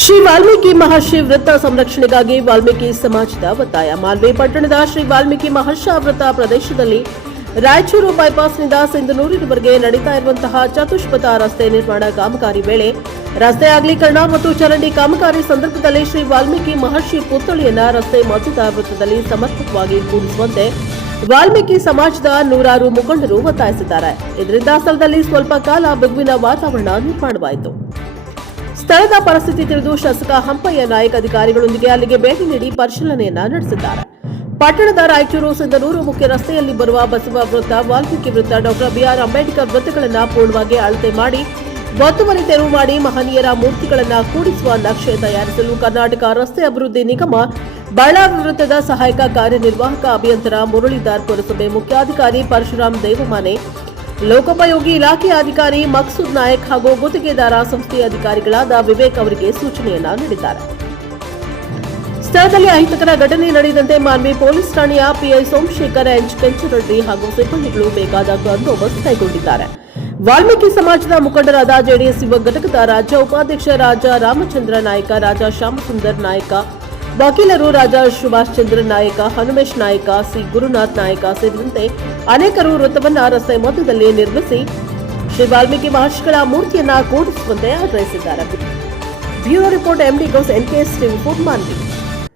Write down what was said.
ಶ್ರೀ ವಾಲ್ಮೀಕಿ ಮಹರ್ಷಿ ವೃತ್ತ ಸಂರಕ್ಷಣೆಗಾಗಿ ವಾಲ್ಮೀಕಿ ಸಮಾಜದ ಒತ್ತಾಯ. ಮಾಲ್ವೆ ಪಟ್ಟಣದ ಶ್ರೀ ವಾಲ್ಮೀಕಿ ಮಹರ್ಷಿ ವೃತ್ತ ಪ್ರದೇಶದಲ್ಲಿ ರಾಯಚೂರು ಬೈಪಾಸ್ನಿಂದ ಸಿಂಧನೂರಿನವರೆಗೆ ನಡೀತಾ ಇರುವಂತಹ ಚತುಷ್ಪಥ ರಸ್ತೆ ನಿರ್ಮಾಣ ಕಾಮಗಾರಿ ವೇಳೆ ರಸ್ತೆ ಅಗಲೀಕರಣ ಮತ್ತು ಚರಂಡಿ ಕಾಮಗಾರಿ ಸಂದರ್ಭದಲ್ಲಿ ಶ್ರೀ ವಾಲ್ಮೀಕಿ ಮಹರ್ಷಿ ಪುತ್ಥಳಿಯನ್ನ ರಸ್ತೆ ಮಧ್ಯದ ವೃತ್ತದಲ್ಲಿ ಸಮರ್ಪಕವಾಗಿ ಕೂಡಿಸುವಂತೆ ವಾಲ್ಮೀಕಿ ಸಮಾಜದ ನೂರಾರು ಮುಖಂಡರು ಒತ್ತಾಯಿಸಿದ್ದಾರೆ. ಇದರಿಂದ ಸ್ಥಳದಲ್ಲಿ ಸ್ವಲ್ಪ ಕಾಲ ಬಿಗುವಿನ ವಾತಾವರಣ ನಿರ್ಮಾಣವಾಯಿತು. ಸ್ಥಳದ ಪರಿಸ್ಥಿತಿ ತಿಳಿದು ಶಾಸಕ ಹಂಪಯ್ಯ ನಾಯಕ್ ಅಧಿಕಾರಿಗಳೊಂದಿಗೆ ಅಲ್ಲಿಗೆ ಭೇಟಿ ನೀಡಿ ಪರಿಶೀಲನೆಯನ್ನ ನಡೆಸಿದ್ದಾರೆ. ಪಟ್ಟಣದ ರಾಯಚೂರು ಸಿಂಧನೂರು ಮುಖ್ಯ ರಸ್ತೆಯಲ್ಲಿ ಬರುವ ಬಸವ ವೃತ್ತ, ವಾಲ್ಮೀಕಿ ವೃತ್ತ, ಡಾ ಬಿಆರ್ ಅಂಬೇಡ್ಕರ್ ವೃತ್ತಗಳನ್ನು ಪೂರ್ಣವಾಗಿ ಅಳತೆ ಮಾಡಿ ಒತ್ತುವರಿ ತೆರವು ಮಾಡಿ ಮಹನೀಯರ ಮೂರ್ತಿಗಳನ್ನು ಕೂಡಿಸುವ ನಕ್ಷೆ ತಯಾರಿಸಲು ಕರ್ನಾಟಕ ರಸ್ತೆ ಅಭಿವೃದ್ಧಿ ನಿಗಮ ಬಳ್ಳಾರಿ ವೃತ್ತದ ಸಹಾಯಕ ಕಾರ್ಯನಿರ್ವಾಹಕ ಅಭಿಯಂತರ ಮುರಳೀಧರ್, ಪುರಸಭೆ ಮುಖ್ಯಾಧಿಕಾರಿ ಪರಶುರಾಮ್ ದೇವಮಾನೆ, ಲೋಕೋಪಯೋಗಿ ಇಲಾಖೆಯ ಅಧಿಕಾರಿ ಮಕ್ಸೂದ್ ನಾಯಕ್ ಹಾಗೂ ಗುತ್ತಿಗೆದಾರ ಸಂಸ್ಥೆಯ ಅಧಿಕಾರಿಗಳಾದ ವಿವೇಕ್ ಅವರಿಗೆ ಸೂಚನೆಯನ್ನ ನೀಡಿದ್ದಾರೆ. ಸ್ಥಳದಲ್ಲಿ ಅಹಿತಕರ ಘಟನೆ ನಡೆದಂತೆ ಮಾನ್ವಿ ಪೊಲೀಸ್ ಠಾಣೆಯ ಪಿಐ ಸೋಮಶೇಖರ್ ಎಚ್ ಕೆಂಚರೆಡ್ಡಿ ಹಾಗೂ ಸಿಬ್ಬಂದಿಗಳು ಬೇಕಾದ ಬಂದೋಬಸ್ತ್ ಕೈಗೊಂಡಿದ್ದಾರೆ. ವಾಲ್ಮೀಕಿ ಸಮಾಜದ ಮುಖಂಡರಾದ ಜೆಡಿಎಸ್ ಯುವ ಘಟಕದ ರಾಜ್ಯ ಉಪಾಧ್ಯಕ್ಷ ರಾಜ ರಾಮಚಂದ್ರ ನಾಯಕ, ರಾಜ ಶ್ಯಾಮಸುಂದರ್ ನಾಯಕ, ವಕೀಲರು ರಾಜ ಸುಭಾಷ್ ಚಂದ್ರ ನಾಯಕ, ಹನುಮೇಶ್ ನಾಯಕ, ಸಿ ಗುರುನಾಥ್ ನಾಯಕ ಸೇರಿದಂತೆ ಅನೇಕರು ವೃತ್ತವನ್ನು ರಸ್ತೆ ಮಧ್ಯದಲ್ಲಿ ನಿರ್ಮಿಸಿ ಶ್ರೀ ವಾಲ್ಮೀಕಿ ಮಹರ್ಷಿಗಳ ಮೂರ್ತಿಯನ್ನ ಕೂಡಿಸುವಂತೆ ಆಗ್ರಹಿಸಿದ್ದಾರೆ. Bureau report, MD Gouse, NKS TV, Manvi.